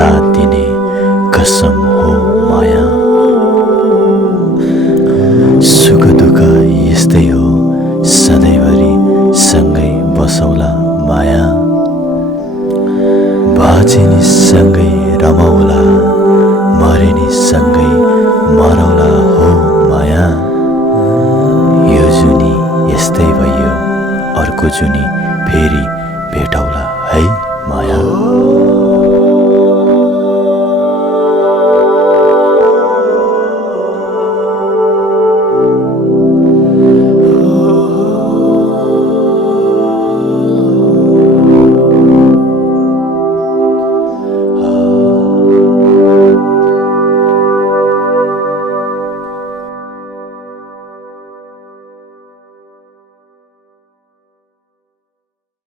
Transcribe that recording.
साथ दिने कसम हो माया। सुख दुःख यस्तै हो, सधैँभरि सँगै बसौला माया। बाँचे नि सँगै रमाउला, मरे नि सँगै मरौला हो माया। यो जुनी यस्तै भयो, अर्को जुनी फेरि भेटौला है माया।